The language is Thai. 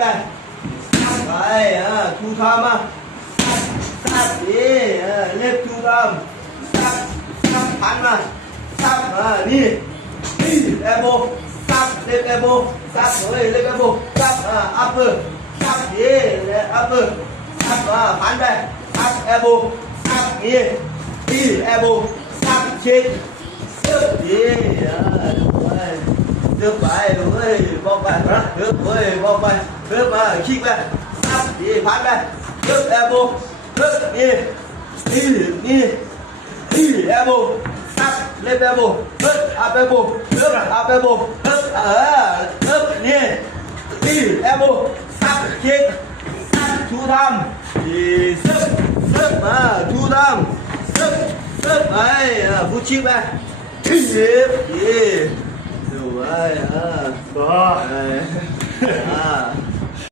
ไปไปทูทำมาซับนี่เล็บทูทำซับหันมาซับนี่แอโบซับเล็บแอโบซับเฮ้ยเล็บแอโบซับอัพเปอร์ซับนี่อัพเปอร์ซับหันไปซับแอโบซับนี่แอโบซับเช็คนี่เดือบไปเฮ้ยบอกไปเดือบเฮ้ยบอกไปเดือบมาคิกไปซับนี่ผ่านไปเดือบแอโบเดือบนี่แอโบซับเล็บแอโบเดือบอัพแอโบเดือบอัพแอโบเดือบนี่แอโบซับคิกซับทูทำซึบมาทูทำซึบไปฟูชิกไปซึบดูไว้